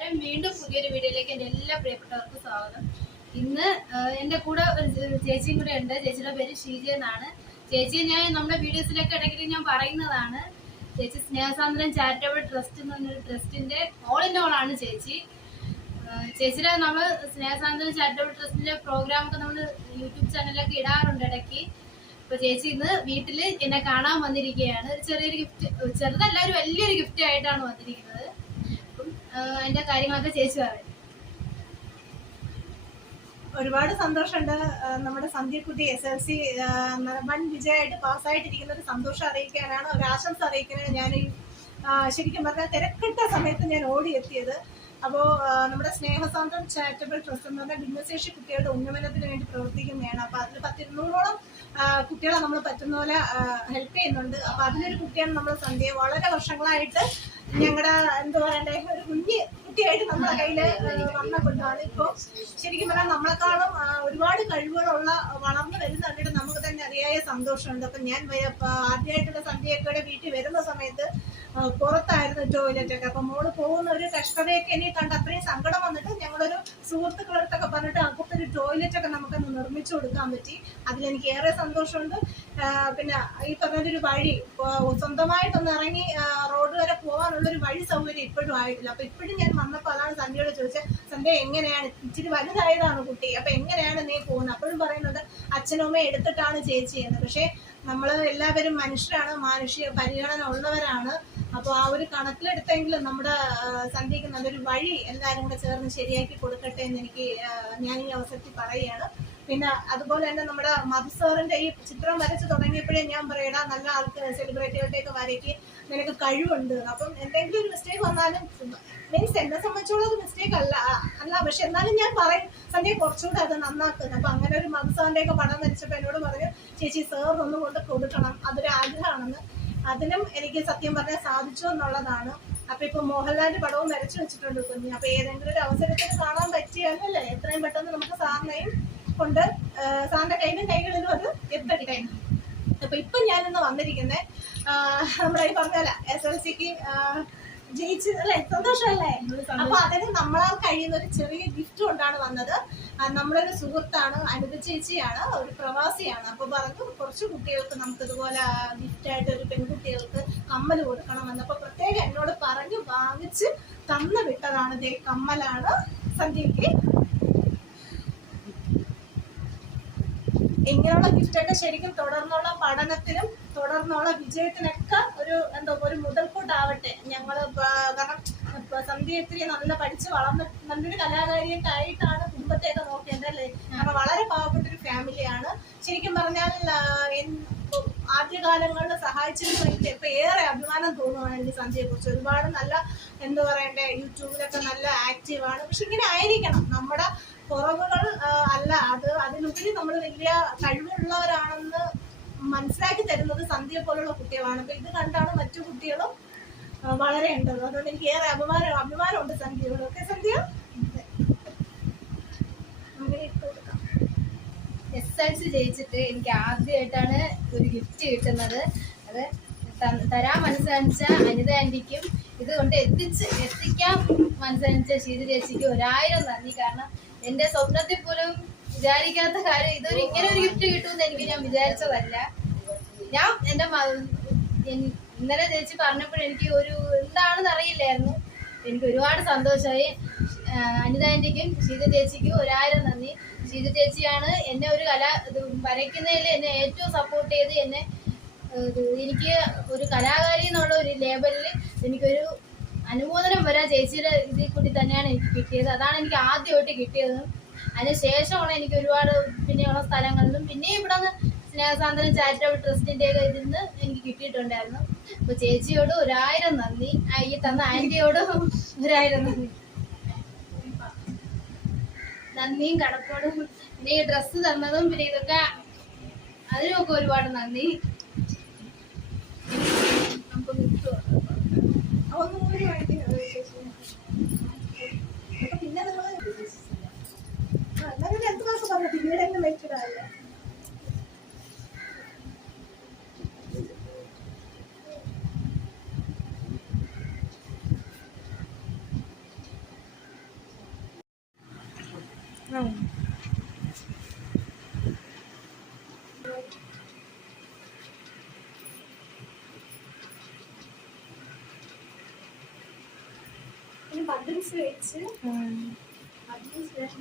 നമസ്കാരം വീണ്ടും പുതിയൊരു വീഡിയോയിലേക്ക് എന്റെ എല്ലാ പ്രിയപ്പെട്ടവർക്കും സ്വാഗതം. ഇന്ന് എന്റെ കൂടെ ഒരു ചേച്ചിയും കൂടെ ഉണ്ട്. ചേച്ചിയുടെ പേര് ഷീജ എന്നാണ്. ചേച്ചി ഞാൻ നമ്മുടെ വീഡിയോസിലൊക്കെ ഇടയ്ക്ക് ഞാൻ പറയുന്നതാണ് ചേച്ചി സ്നേഹസാന്ദ്രം ചാരിറ്റബിൾ ട്രസ്റ്റ് എന്ന് പറഞ്ഞൊരു ട്രസ്റ്റിന്റെ ഓൾ ഇൻ ഓൾ ആണ് ചേച്ചി ചേച്ചിയുടെ നമ്മൾ സ്നേഹസാന്ദ്രം ചാരിറ്റബിൾ ട്രസ്റ്റിന്റെ പ്രോഗ്രാമൊക്കെ നമ്മൾ യൂട്യൂബ് ചാനലിലൊക്കെ ഇടാറുണ്ട് ഇടയ്ക്ക്. അപ്പൊ ചേച്ചി ഇന്ന് വീട്ടിൽ എന്നെ കാണാൻ വന്നിരിക്കുകയാണ്. ഒരു ചെറിയൊരു ഗിഫ്റ്റ് ചെറുതല്ല ഒരു വലിയൊരു ഗിഫ്റ്റ് ആയിട്ടാണ് വന്നിരിക്കുന്നത്. അതിന്റെ കാര്യങ്ങളൊക്കെ ചേച്ചി പറയും. ഒരുപാട് സന്തോഷമുണ്ട്. നമ്മുടെ സന്ധ്യക്കുട്ടി എസ് എൽ സി വൻ വിജയമായിട്ട് പാസ്സായിട്ടിരിക്കുന്ന ഒരു സന്തോഷം അറിയിക്കാനാണ് ഒരു ആശംസ അറിയിക്കാനാണ് ഞാൻ ഈ, ശരിക്കും പറഞ്ഞാൽ തിരക്കിട്ട സമയത്ത് ഞാൻ ഓടിയെത്തിയത്. അപ്പോൾ നമ്മുടെ സ്നേഹസാന്ദ്രം ചാരിറ്റബിൾ ട്രസ്റ്റ് എന്ന് പറഞ്ഞാൽ ഭിന്നശേഷി കുട്ടികളുടെ ഉന്നമനത്തിന് വേണ്ടി പ്രവർത്തിക്കുന്നതാണ്. അപ്പോൾ അതിൽ പത്തിരുന്നൂറോളം കുട്ടികളെ നമ്മൾ പറ്റുന്ന പോലെ ഹെൽപ്പ് ചെയ്യുന്നുണ്ട്. അപ്പോൾ അതിനൊരു കുട്ടിയാണ് നമ്മൾ സന്ധ്യ. വളരെ വർഷങ്ങളായിട്ട് ഞങ്ങളുടെ എന്താ പറയണ്ടേ ഒരു കുഞ്ഞ് കുട്ടിയായിട്ട് നമ്മളെ കയ്യിൽ വന്ന കൊണ്ടാണ് ഇപ്പോൾ ശരിക്കും പറഞ്ഞാൽ നമ്മളെക്കാളും ഒരുപാട് കഴിവുകളുള്ള വളർന്നു വരുന്ന നമുക്ക് തന്നെ അതിയായ സന്തോഷമുണ്ട്. അപ്പം ഞാൻ ആദ്യമായിട്ടുള്ള സന്ധ്യയൊക്കെ വീട്ടിൽ വരുന്ന സമയത്ത് പുറത്തായിരുന്നു ടോയ്ലറ്റ് ഒക്കെ അപ്പം മോൾ പോകുന്ന ഒരു കഷ്ടതയൊക്കെ എനിക്ക് കണ്ട് അത്രയും സങ്കടം വന്നിട്ട് ഞങ്ങളൊരു സുഹൃത്തുക്കളടുത്തൊക്കെ പറഞ്ഞിട്ട് അപ്പുറത്തൊരു ടോയ്ലറ്റ് ഒക്കെ നമുക്കൊന്ന് നിർമ്മിച്ചു കൊടുക്കാൻ പറ്റി. അതിലെനിക്ക് ഏറെ സന്തോഷമുണ്ട്. പിന്നെ ഈ പറഞ്ഞൊരു വഴി സ്വന്തമായിട്ടൊന്ന് ഇറങ്ങി ആ, റോഡ് വരെ പോകാനുള്ള ഒരു വഴി സൗകര്യം ഇപ്പോഴും ആയിട്ടില്ല. അപ്പൊ ഇപ്പോഴും ഞാൻ വന്നപ്പോൾ അതാണ് സന്ധ്യയോട് ചോദിച്ചത് സന്ധ്യ എങ്ങനെയാണ്? ഇച്ചിരി വലുതായതാണ് കുട്ടി? അപ്പൊ എങ്ങനെയാണ് നീ പോകുന്നത് അപ്പോഴും പറയുന്നത് അച്ഛനും അമ്മയും എടുത്തിട്ടാണ് ചേച്ചി ചെയ്യുന്നത്. പക്ഷേ നമ്മൾ എല്ലാവരും മനുഷ്യരാണ് മാനുഷിക പരിഗണന ഉള്ളവരാണ്. അപ്പോൾ ആ ഒരു കണക്കിലെടുത്തെങ്കിലും നമ്മുടെ സന്ധ്യക്ക് നല്ലൊരു വഴി എല്ലാവരും കൂടെ ചേർന്ന് ശരിയാക്കി കൊടുക്കട്ടെ എന്ന് എനിക്ക് ഞാൻ ഈ അവസരത്തിൽ പറയുകയാണ്. പിന്നെ അതുപോലെ തന്നെ നമ്മുടെ മധു സാറിന്റെ ഈ ചിത്രം വരച്ച് തുടങ്ങിയപ്പോഴേ ഞാൻ പറയടാ നല്ല ആൾക്ക് സെലിബ്രിറ്റികളുടെയൊക്കെ വരയ്ക്ക് നിനക്ക് കഴിവുണ്ട്. അപ്പം എന്തെങ്കിലും ഒരു മിസ്റ്റേക്ക് വന്നാലും മീൻസ് എന്നെ സംബന്ധിച്ചോളം അത് മിസ്റ്റേക്ക് അല്ല അല്ല. പക്ഷെ എന്നാലും ഞാൻ പറയും സന്ധ്യ കുറച്ചുകൂടെ അത് നന്നാക്കുന്നു അപ്പൊ അങ്ങനെ ഒരു മധു സാറിന്റെ ഒക്കെ പടം വരച്ചപ്പോ എന്നോട് പറഞ്ഞു ചേച്ചി സാർ ഒന്നും കൊണ്ട് കൊടുക്കണം. അതൊരു ആഗ്രഹമാണെന്ന്. അതിനും എനിക്ക് സത്യം പറഞ്ഞാൽ സാധിച്ചു എന്നുള്ളതാണ്. അപ്പൊ ഇപ്പൊ മോഹൻലാലിന്റെ പടവും വരച്ചു വെച്ചിട്ടുണ്ട് കുഞ്ഞ്. അപ്പൊ ഏതെങ്കിലും ഒരു അവസരത്തിൽ കാണാൻ പറ്റിയാലല്ലേ എത്രയും പെട്ടെന്ന് നമുക്ക് സാറിനെയും കൊണ്ട് സാറിന്റെ കയ്യിലും കൈകളിലും അത് എത്തട്ടെ. അപ്പൊ ഇപ്പൊ ഞാനിന്ന് വന്നിരിക്കുന്നത് നമ്മുടെ ഈ പറഞ്ഞല്ല എസ് എൽ സിക്ക് ജയിച്ച് അല്ലെ? സന്തോഷമല്ലേ? അപ്പൊ അതിന് നമ്മളാൽ കഴിയുന്ന ഒരു ചെറിയ ഗിഫ്റ്റ് കൊണ്ടാണ് വന്നത്. നമ്മളൊരു സുഹൃത്താണ് അനുപ ചേച്ചിയാണ് ഒരു പ്രവാസിയാണ്. അപ്പൊ പറഞ്ഞു കുറച്ച് കുട്ടികൾക്ക് നമുക്ക് ഇതുപോലെ ഗിഫ്റ്റ് ആയിട്ട് ഒരു പെൺകുട്ടികൾക്ക് കമ്മൽ കൊടുക്കണം അപ്പൊ പ്രത്യേകം എന്നോട് പറഞ്ഞു വാങ്ങിച്ച് തന്നു വിട്ടതാണ് ദേ കമ്മലാണ് സന്ധ്യക്ക് ഇങ്ങനെയുള്ള ഗിഫ്റ്റൊക്കെ ശരിക്കും തുടർന്നുള്ള പഠനത്തിനും തുടർന്നുള്ള വിജയത്തിനൊക്കെ ഒരു എന്തോ ഒരു മുതൽക്കൂട്ടാവട്ടെ. ഞങ്ങൾ കാരണം സന്ധ്യ ഇത്തിരി നല്ല പഠിച്ച് വളർന്ന നല്ലൊരു കലാകാരിയൊക്കെ ആയിട്ടാണ് കുടുംബത്തെയൊക്കെ നോക്കിയത് അല്ലേ കാരണം വളരെ പാവപ്പെട്ട ഒരു ഫാമിലിയാണ്. ശരിക്കും പറഞ്ഞാൽ ആദ്യകാലങ്ങളിൽ സഹായിച്ചിരുന്നെങ്കിൽ ഇപ്പൊ ഏറെ അഭിമാനം തോന്നുവാണ് എനിക്ക് സന്ധ്യയെ കുറിച്ച് ഒരുപാട് നല്ല എന്താ പറയണ്ടേ യൂട്യൂബിലൊക്കെ നല്ല ആക്റ്റീവാണ് പക്ഷെ ഇങ്ങനെ ആയിരിക്കണം. നമ്മുടെ കുറവുകൾ അല്ല അത് അതിനുപരി നമ്മൾ വലിയ കഴിവുള്ളവരാണെന്ന് മനസ്സിലാക്കി തരുന്നത് സന്ധ്യ പോലുള്ള കുട്ടികളാണ്. അപ്പൊ ഇത് കണ്ടാണ് മറ്റു കുട്ടികളും വളരെ ഉണ്ടത് അതുകൊണ്ട് എനിക്ക് ഏറെ അഭിമാനം അഭിമാനമുണ്ട് സന്ധ്യയോട്. Okay Sandhya? S L C ജയിച്ചിട്ട് എനിക്ക് ആദ്യമായിട്ടാണ് ഒരു ഗിഫ്റ്റ് കിട്ടുന്നത്. അത് തരാൻ മനസ്സരിച്ച അനിത ആന്റിക്കും ഇത് കൊണ്ട് എത്തിച്ച് എത്തിക്കാൻ മനസ്സനുസരിച്ച ശീതി ചേച്ചിക്ക് ഒരായിരം നന്ദി. കാരണം എന്റെ സ്വപ്നത്തിൽ പോലും വിചാരിക്കാത്ത കാര്യം ഇതൊരു ഇങ്ങനെ ഒരു ഗിഫ്റ്റ് കിട്ടുമെന്ന് എനിക്ക് ഞാൻ വിചാരിച്ചതല്ല. ഞാൻ എന്റെ ഇന്നലെ ചേച്ചി പറഞ്ഞപ്പോൾ എനിക്ക് ഒരു എന്താണെന്ന് അറിയില്ലായിരുന്നു. എനിക്ക് ഒരുപാട് സന്തോഷമായി. അനിത ആന്റിക്കും ശീത ചേച്ചിക്കും ഒരായിരം നന്ദി. ശീത ചേച്ചിയാണ് എന്നെ ഒരു കല വരയ്ക്കുന്നതിൽ എന്നെ ഏറ്റവും സപ്പോർട്ട് ചെയ്ത് എന്നെ എനിക്ക് ഒരു കലാകാരി എന്നുള്ള ഒരു ലേബലിൽ എനിക്കൊരു അനുമോദനം വരാൻ ചേച്ചിയുടെ ഇതിൽ കൂടി തന്നെയാണ് എനിക്ക് കിട്ടിയത്. അതാണ് എനിക്ക് ആദ്യമായിട്ട് കിട്ടിയത്. അതിന് ശേഷമാണ് എനിക്ക് ഒരുപാട് പിന്നെയുള്ള സ്ഥലങ്ങളിലും പിന്നെ ഇവിടെ നിന്ന് സ്നേഹസാന്ദ്രം ചാരിറ്റബിൾ ട്രസ്റ്റിന്റെ ഒക്കെ ഇതിൽ നിന്ന് എനിക്ക് കിട്ടിയിട്ടുണ്ടായിരുന്നു. അപ്പൊ ചേച്ചിയോട് ഒരായിരം നന്ദി. ഈ തന്ന ആന്റിയോട് ഒരായിരം നന്ദി. നന്ദിയും കടപ്പോടും. പിന്നെ ഈ ഡ്രസ്സ് തന്നതും പിന്നെ ഇതൊക്കെ അതിനൊക്കെ ഒരുപാട് നന്ദി. anyway. ബണ്ടിൽസ് വെച്ച് ശേഷം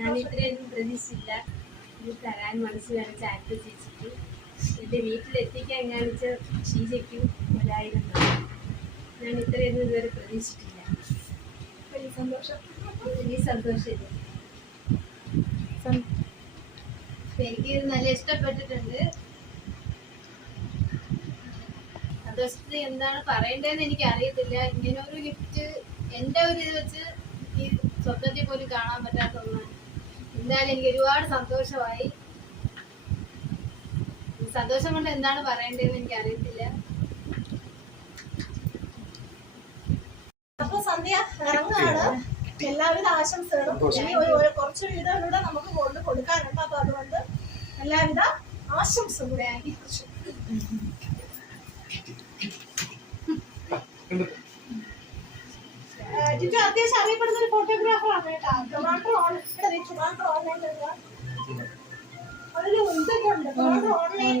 ഞാൻ ഇത്രയൊന്നും പ്രതീക്ഷിച്ചില്ല ഇത് തരാൻ മനസ്സ് കാണിച്ച ആക്ട് ചേച്ചിക്ക് എന്റെ വീട്ടിലെത്തിക്കാൻ കാണിച്ച ഷീജയ്ക്കും ഒരായിരം. ഞാൻ ഇത്രയൊന്നും ഇതുവരെ പ്രതീക്ഷിച്ചിട്ടില്ല. വലിയ സന്തോഷം. വലിയ സന്തോഷമില്ല എനിക്ക് നല്ല ഇഷ്ടപ്പെട്ടിട്ടുണ്ട്. സന്തോഷത്തിൽ എന്താണ് പറയേണ്ടതെന്ന് എനിക്ക് അറിയത്തില്ല ഇങ്ങനെ ഒരു ഗിഫ്റ്റ് എന്റെ ഒരു ഇത് വെച്ച് ഈ സ്വപ്നത്തിൽ പോലും കാണാൻ പറ്റാത്ത ഒന്നാണ്. എന്തായാലും എനിക്ക് ഒരുപാട് സന്തോഷമായി. സന്തോഷം കൊണ്ട് എന്താണ് പറയേണ്ടതെന്ന് എനിക്ക് അറിയത്തില്ല അപ്പൊ സന്ധ്യ ഇറങ്ങാണ് എല്ലാവിധ ആശംസകളും. ഇനി ഒരു കുറച്ച് വീടുകളിലൂടെ നമുക്ക് കൊണ്ട് കൊടുക്കാനുണ്ട്. അപ്പൊ അതുകൊണ്ട് എല്ലാവിധ ആശംസ കൂടെ ആശംസകളും ജിജു അത്യാവശ്യം അറിയപ്പെടുന്ന ഒരു ഫോട്ടോഗ്രാഫറാണ് കേട്ടോ. ട്രിവാൻഡ്രം ഓൺ ട്രിവാൻഡ്രം ഓൺലൈൻ അതിൽ ഇതൊക്കെ ഉണ്ട്. ട്രിവാൻഡ്രം ഓൺലൈൻ